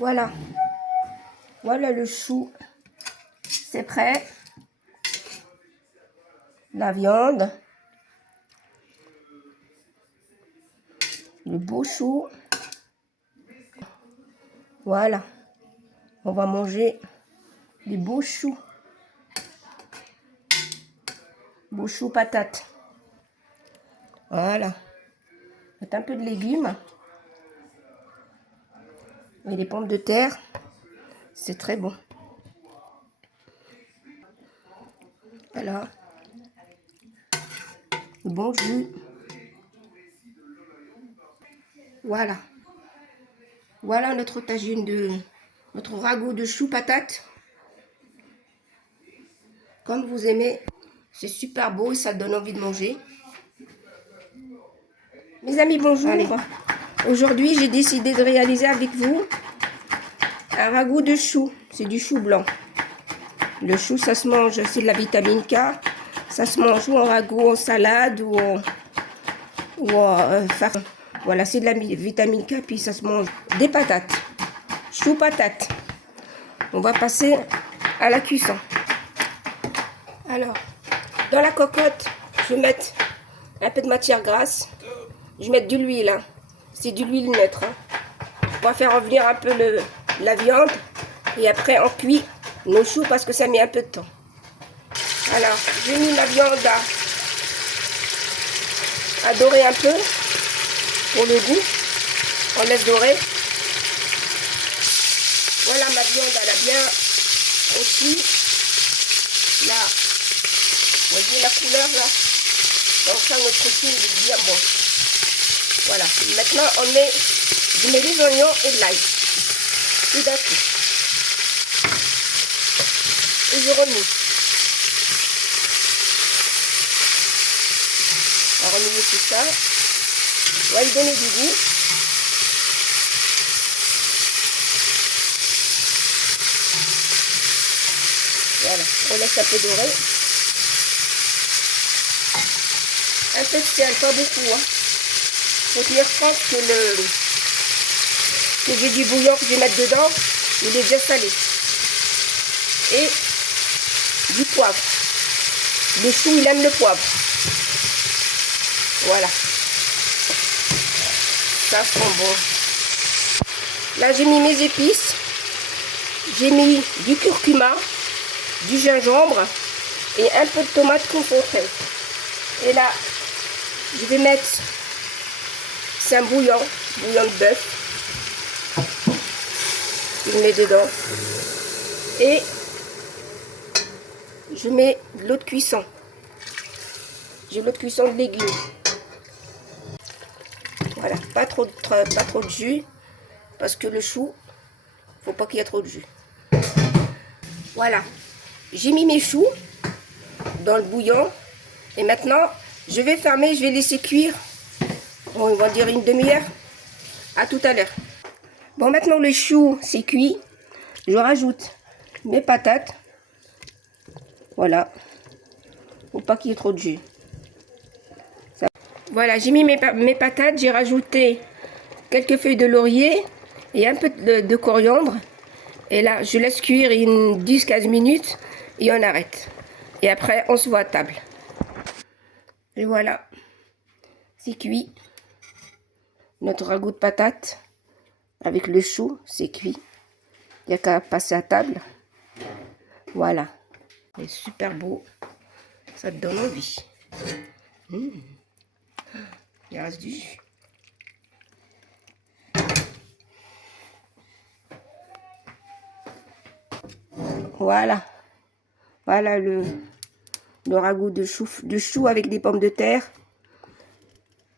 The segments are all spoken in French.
Voilà. Voilà le chou. C'est prêt. La viande. Le beau chou. Voilà. On va manger des beaux choux. Beaux choux patates. Voilà. Mettre un peu de légumes. Et les pommes de terre. C'est très bon. Voilà. Le bon jus. Voilà. Voilà notre tagine notre ragoût de choux patates. Comme vous aimez, c'est super beau et ça donne envie de manger. Mes amis, bonjour. Aujourd'hui, j'ai décidé de réaliser avec vous un ragoût de chou. C'est du chou blanc. Le chou, ça se mange, c'est de la vitamine K. Ça se mange ou en ragoût, en salade ou en farine. Voilà, c'est de la vitamine K, puis ça se mange des patates. Chou patates. On va passer à la cuisson. Alors, dans la cocotte, je vais mettre un peu de matière grasse. Je vais mettre de l'huile. Hein. C'est de l'huile neutre. Hein. On va faire revenir un peu la viande. Et après, on cuit nos choux parce que ça met un peu de temps. Alors, j'ai mis la viande à dorer un peu pour le goût. On laisse dorer. Voilà, ma viande, elle a bien cuit. Là, vous voyez la couleur là. Donc ça, notre chou est bien bon. Voilà. Maintenant, je mets les oignons et de l'ail. Tout d'un coup. Et je remue. On va remuer tout ça. On va lui donner du goût. Voilà. On laisse un peu dorer. Un peu de sel, pas beaucoup. Hein. Faut tenir compte que j'ai du bouillon que je vais mettre dedans, il est déjà salé. Et du poivre. Le chou, il aime le poivre. Voilà. Ça sent bon. Là, j'ai mis mes épices. J'ai mis du curcuma, du gingembre et un peu de tomate concentrée. Et là, je vais mettre, c'est un bouillon de bœuf. Je le mets dedans. Et je mets de l'eau de cuisson. J'ai l'eau de cuisson de légumes. Voilà, pas trop de jus. Parce que le chou, faut pas qu'il y ait trop de jus. Voilà. J'ai mis mes choux dans le bouillon. Et maintenant, je vais fermer, je vais laisser cuire. On va dire une demi-heure. À tout à l'heure. Bon, maintenant le chou, c'est cuit. Je rajoute mes patates. Voilà. Faut pas qu'il y ait trop de jus. Ça. Voilà, j'ai mis mes patates. J'ai rajouté quelques feuilles de laurier et un peu de coriandre. Et là, je laisse cuire une 10-15 minutes et on arrête. Et après, on se voit à table. Et voilà. C'est cuit. Notre ragoût de patates avec le chou, c'est cuit. Il n'y a qu'à passer à table. Voilà. C'est super beau. Ça te donne envie. Il reste du jus. Voilà. Voilà le ragoût de chou avec des pommes de terre.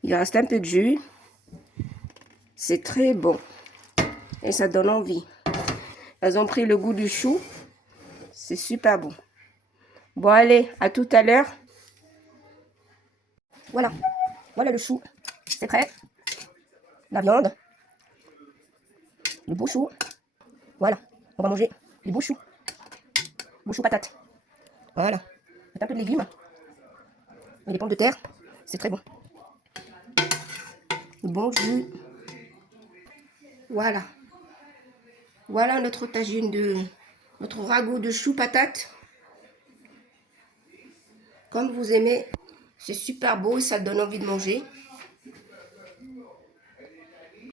Il reste un peu de jus. C'est très bon. Et ça donne envie. Elles ont pris le goût du chou. C'est super bon. Bon, allez, à tout à l'heure. Voilà. Voilà le chou. C'est prêt. La viande. Le beau chou. Voilà. On va manger les beaux choux. Beaux choux patates. Voilà. Mettre un peu de légumes. Et les pommes de terre. C'est très bon. Le bon jus. Voilà. Voilà notre tagine notre ragoût de chou patate. Comme vous aimez, c'est super beau et ça donne envie de manger.